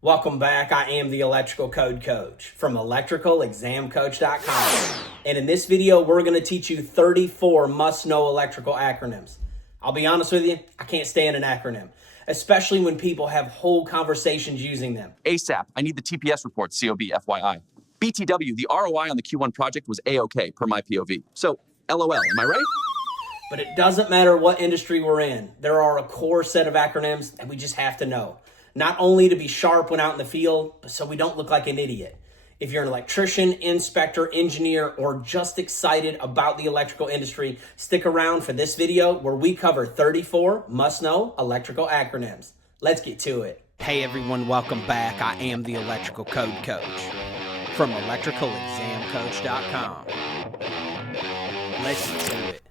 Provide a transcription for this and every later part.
Welcome back. I am the Electrical Code Coach from electricalexamcoach.com. And in this video, we're going to teach you 34 must-know electrical acronyms. I'll be honest with you, I can't stand an acronym, especially when people have whole conversations using them. ASAP, I need the TPS report, COB, FYI. BTW, the ROI on the Q1 project was A-OK per my POV. So, LOL, am I right? But it doesn't matter what industry we're in. There are a core set of acronyms that we just have to know. Not only to be sharp when out in the field, but so we don't look like an idiot. If you're an electrician, inspector, engineer, or just excited about the electrical industry, stick around for this video where we cover 34 must-know electrical acronyms. Let's get to it. Hey everyone, welcome back. I am the Electrical Code Coach from electricalexamcoach.com. Let's get to it.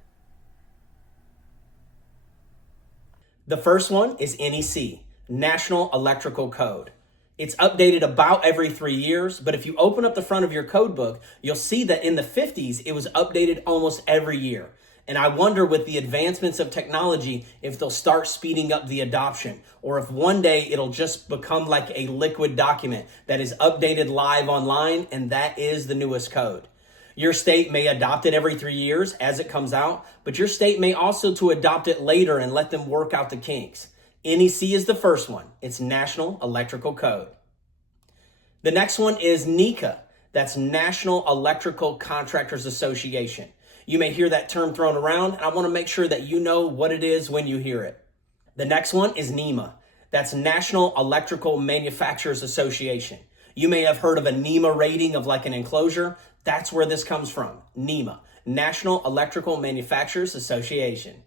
The first one is NEC. National Electrical Code. It's updated about every 3 years, but if you open up the front of your code book, you'll see that in the 50s, it was updated almost every year. And I wonder with the advancements of technology, if they'll start speeding up the adoption, or if one day it'll just become like a liquid document that is updated live online, and that is the newest code. Your state may adopt it every 3 years as it comes out, but your state may also to adopt it later and let them work out the kinks. NEC is the first one. It's National Electrical Code. The next one is NECA. That's National Electrical Contractors Association. You may hear that term thrown around, and I want to make sure that you know what it is when you hear it. The next one is NEMA. That's National Electrical Manufacturers Association. You may have heard of a NEMA rating of like an enclosure. That's where this comes from. NEMA, National Electrical Manufacturers Association.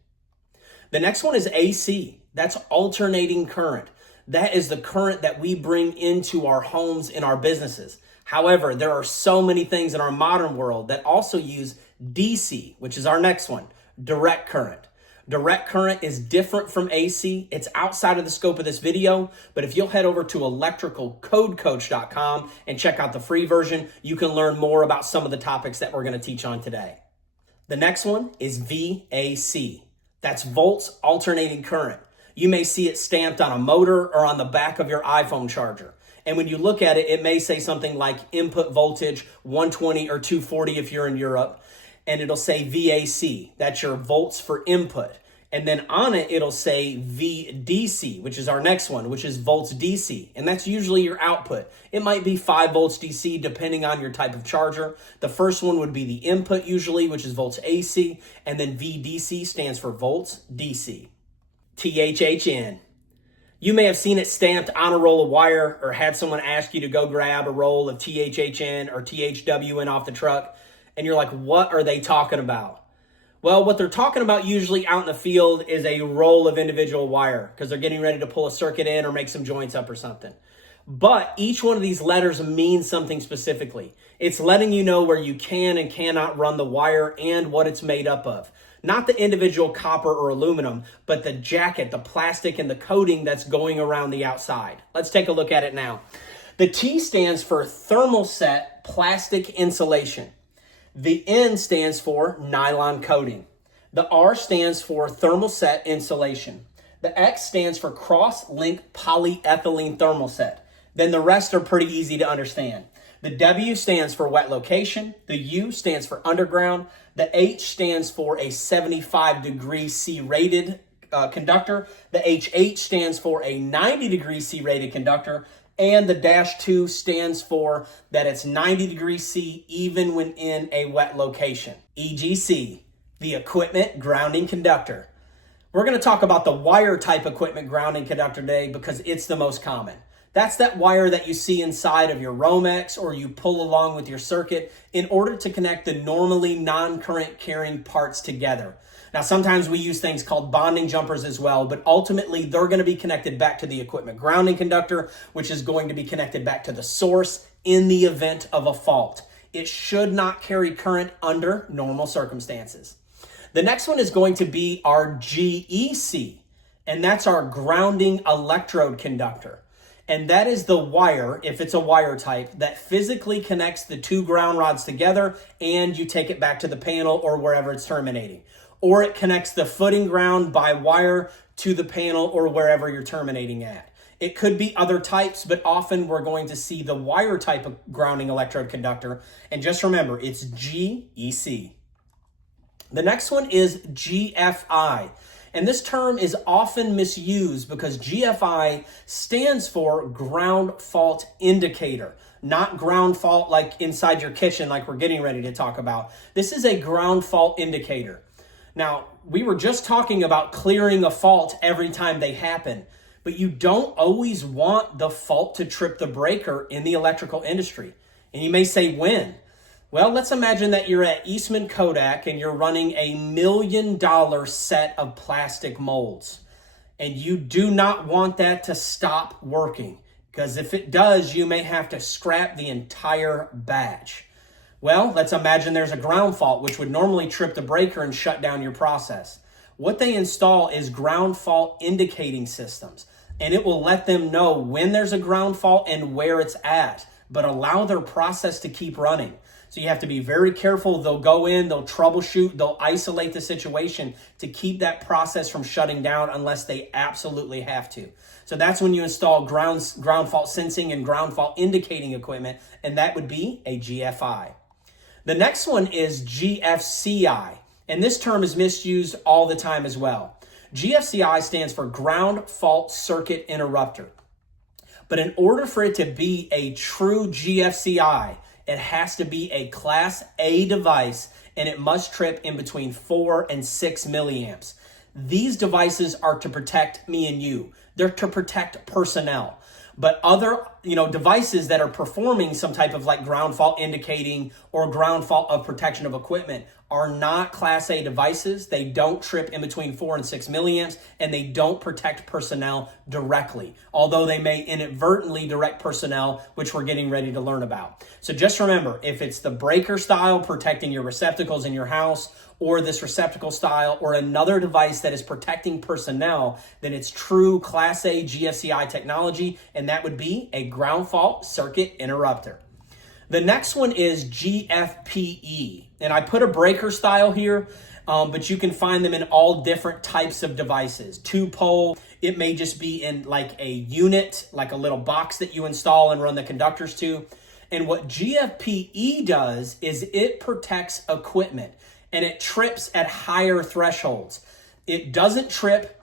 The next one is AC. That's alternating current. That is the current that we bring into our homes and our businesses. However, there are so many things in our modern world that also use DC, which is our next one, direct current. Direct current is different from AC. It's outside of the scope of this video, but if you'll head over to electricalcodecoach.com and check out the free version, you can learn more about some of the topics that we're going to teach on today. The next one is VAC. That's volts alternating current. You may see it stamped on a motor or on the back of your iPhone charger. And when you look at it, it may say something like input voltage 120 or 240 if you're in Europe. And it'll say VAC. That's your volts for input. And then on it, it'll say VDC, which is our next one, which is volts DC. And that's usually your output. It might be 5 volts DC depending on your type of charger. The first one would be the input usually, which is volts AC. And then VDC stands for volts DC. THHN. You may have seen it stamped on a roll of wire or had someone ask you to go grab a roll of THHN or THWN off the truck. And you're like, what are they talking about? Well, what they're talking about usually out in the field is a roll of individual wire because they're getting ready to pull a circuit in or make some joints up or something. But each one of these letters means something specifically. It's letting you know where you can and cannot run the wire and what it's made up of. Not the individual copper or aluminum, but the jacket, the plastic, and the coating that's going around the outside. Let's take a look at it now. The T stands for thermoset plastic insulation. The N stands for nylon coating. The R stands for thermoset insulation. The X stands for cross-link polyethylene thermoset. Then the rest are pretty easy to understand. The W stands for wet location. The U stands for underground. The H stands for a 75 degree C rated conductor. The HH stands for a 90 degree C rated conductor. And the -2 stands for that it's 90 degrees C even when in a wet location. EGC, the equipment grounding conductor. We're going to talk about the wire type equipment grounding conductor today because it's the most common. That's that wire that you see inside of your Romex or you pull along with your circuit in order to connect the normally non-current carrying parts together. Now, sometimes we use things called bonding jumpers as well, but ultimately they're going to be connected back to the equipment grounding conductor, which is going to be connected back to the source in the event of a fault. It should not carry current under normal circumstances. The next one is going to be our GEC, and that's our grounding electrode conductor. And that is the wire, if it's a wire type, that physically connects the two ground rods together and you take it back to the panel or wherever it's terminating. Or it connects the footing ground by wire to the panel or wherever you're terminating at. It could be other types, but often we're going to see the wire type of grounding electrode conductor. And just remember, it's GEC. The next one is GFI. And this term is often misused because GFI stands for ground fault indicator, not ground fault like inside your kitchen like we're getting ready to talk about. This is a ground fault indicator. Now, we were just talking about clearing a fault every time they happen, but you don't always want the fault to trip the breaker in the electrical industry. And you may say, when? Well, let's imagine that you're at Eastman Kodak and you're running a $1 million set of plastic molds. And you do not want that to stop working, because if it does, you may have to scrap the entire batch. Well, let's imagine there's a ground fault, which would normally trip the breaker and shut down your process. What they install is ground fault indicating systems, and it will let them know when there's a ground fault and where it's at, but allow their process to keep running. So you have to be very careful. They'll go in, they'll troubleshoot, they'll isolate the situation to keep that process from shutting down unless they absolutely have to. So that's when you install ground fault sensing and ground fault indicating equipment, and that would be a GFI. The next one is GFCI, and this term is misused all the time as well. GFCI stands for ground fault circuit interrupter. But in order for it to be a true GFCI, it has to be a Class A device, and it must trip in between 4 and 6 milliamps. These devices are to protect me and you. They're to protect personnel. But other, devices that are performing some type of like ground fault indicating or ground fault of protection of equipment are not Class A devices. They don't trip in between 4 and 6 milliamps, and they don't protect personnel directly, although they may inadvertently direct personnel, which we're getting ready to learn about. So just remember, if it's the breaker style protecting your receptacles in your house, or this receptacle style, or another device that is protecting personnel, then it's true Class A GFCI technology, and that would be a ground fault circuit interrupter. The next one is GFPE, and I put a breaker style here, but you can find them in all different types of devices. 2-pole, it may just be in like a unit, like a little box that you install and run the conductors to. And what GFPE does is it protects equipment, and it trips at higher thresholds. It doesn't trip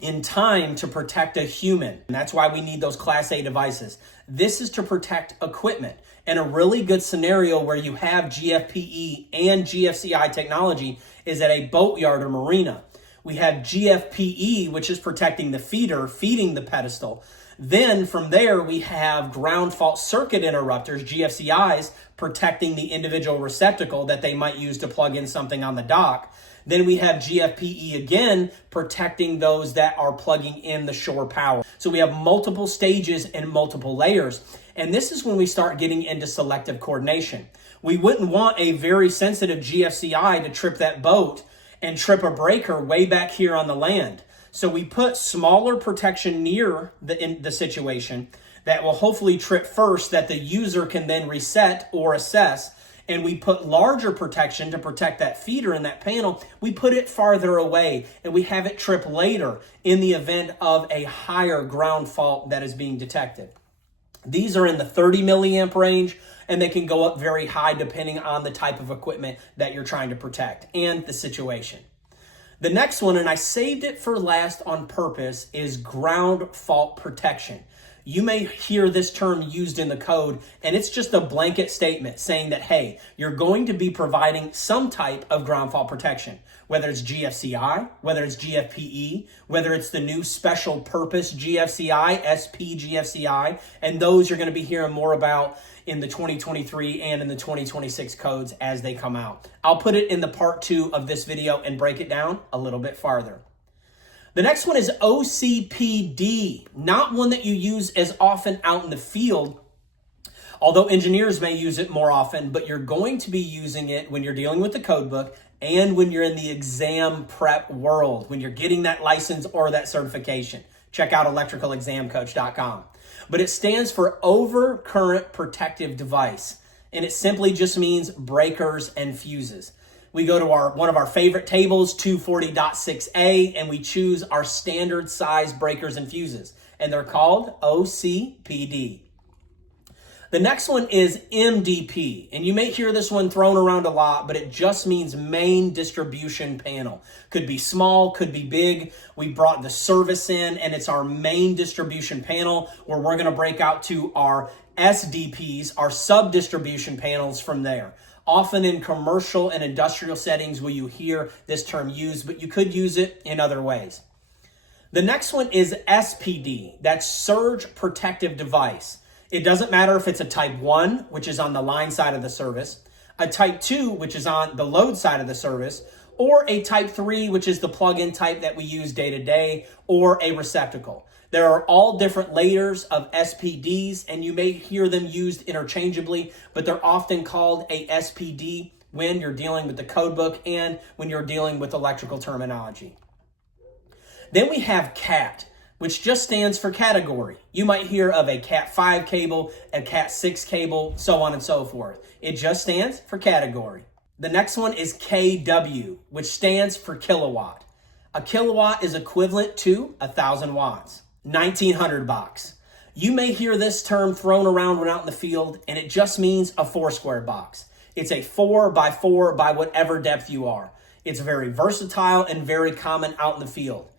in time to protect a human. And that's why we need those Class A devices. This is to protect equipment. And a really good scenario where you have GFPE and GFCI technology is at a boatyard or marina. We have GFPE, which is protecting the feeder, feeding the pedestal. Then from there, we have ground fault circuit interrupters, GFCIs, protecting the individual receptacle that they might use to plug in something on the dock. Then we have GFPE again, protecting those that are plugging in the shore power. So we have multiple stages and multiple layers. And this is when we start getting into selective coordination. We wouldn't want a very sensitive GFCI to trip that boat and trip a breaker way back here on the land. So we put smaller protection near the situation that will hopefully trip first, that the user can then reset or assess. And we put larger protection to protect that feeder and that panel. We put it farther away, and we have it trip later in the event of a higher ground fault that is being detected. These are in the 30 milliamp range, and they can go up very high depending on the type of equipment that you're trying to protect and the situation. The next one, and I saved it for last on purpose, is ground fault protection. You may hear this term used in the code, and it's just a blanket statement saying that, hey, you're going to be providing some type of ground fault protection, whether it's GFCI, whether it's GFPE, whether it's the new special purpose GFCI, SPGFCI, and those you're going to be hearing more about in the 2023 and in the 2026 codes as they come out. I'll put it in the part 2 of this video and break it down a little bit farther. The next one is OCPD, not one that you use as often out in the field, although engineers may use it more often, but you're going to be using it when you're dealing with the code book and when you're in the exam prep world, when you're getting that license or that certification. Check out electricalexamcoach.com. But it stands for Overcurrent Protective Device, and it simply just means breakers and fuses. We go to one of our favorite tables, 240.6a, and we choose our standard size breakers and fuses. and they're called OCPD. The next one is MDP, and you may hear this one thrown around a lot, but it just means main distribution panel. Could be small, could be big. We brought the service in, and it's our main distribution panel where we're going to break out to our SDPs, our sub-distribution panels from there. Often in commercial and industrial settings will you hear this term used, but you could use it in other ways. The next one is SPD, that's Surge Protective Device. It doesn't matter if it's a type 1, which is on the line side of the service, a type 2, which is on the load side of the service, or a type 3, which is the plug-in type that we use day to day, or a receptacle. There are all different layers of SPDs, and you may hear them used interchangeably, but they're often called a SPD when you're dealing with the code book and when you're dealing with electrical terminology. Then we have CAT, which just stands for category. You might hear of a Cat 5 cable, a Cat 6 cable, so on and so forth. It just stands for category. The next one is KW, which stands for kilowatt. A kilowatt is equivalent to 1,000 watts. 1900 box. You may hear this term thrown around when out in the field, and it just means a 4-square box. It's a 4 by 4 by whatever depth you are. It's very versatile and very common out in the field.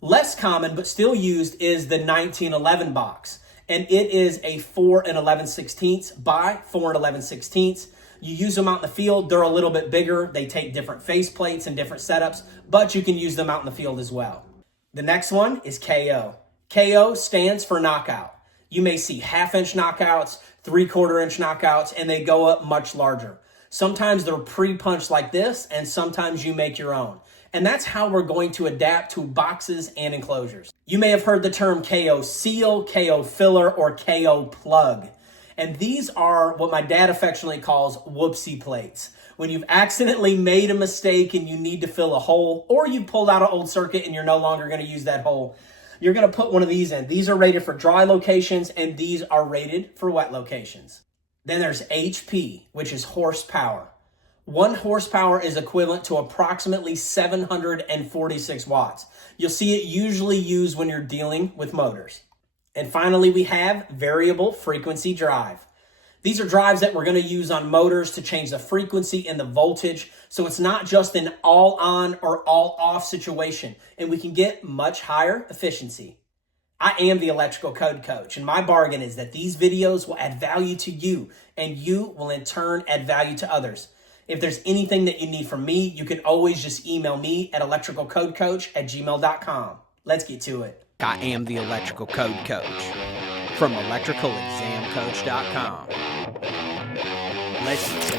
Less common, but still used, is the 1911 box, and it is a 4 11/16 by 4 11/16. You use them out in the field. They're a little bit bigger. They take different face plates and different setups, but you can use them out in the field as well. The next one is KO. KO stands for knockout. You may see 1/2-inch knockouts, 3/4-inch knockouts, and they go up much larger. Sometimes they're pre-punched like this, and sometimes you make your own. And that's how we're going to adapt to boxes and enclosures. You may have heard the term KO seal, KO filler, or KO plug. And these are what my dad affectionately calls whoopsie plates. When you've accidentally made a mistake and you need to fill a hole, or you pulled out an old circuit and you're no longer going to use that hole, you're going to put one of these in. These are rated for dry locations, and these are rated for wet locations. Then there's HP, which is horsepower. 1 horsepower is equivalent to approximately 746 watts. You'll see it usually used when you're dealing with motors. And finally, we have variable frequency drive. These are drives that we're going to use on motors to change the frequency and the voltage, so it's not just an all on or all off situation, and we can get much higher efficiency. I am the electrical code coach, and my bargain is that these videos will add value to you, and you will in turn add value to others. If there's anything that you need from me, you can always just email me at electricalcodecoach@gmail.com. Let's get to it. I am the electrical code coach from electricalexamcoach.com. Let's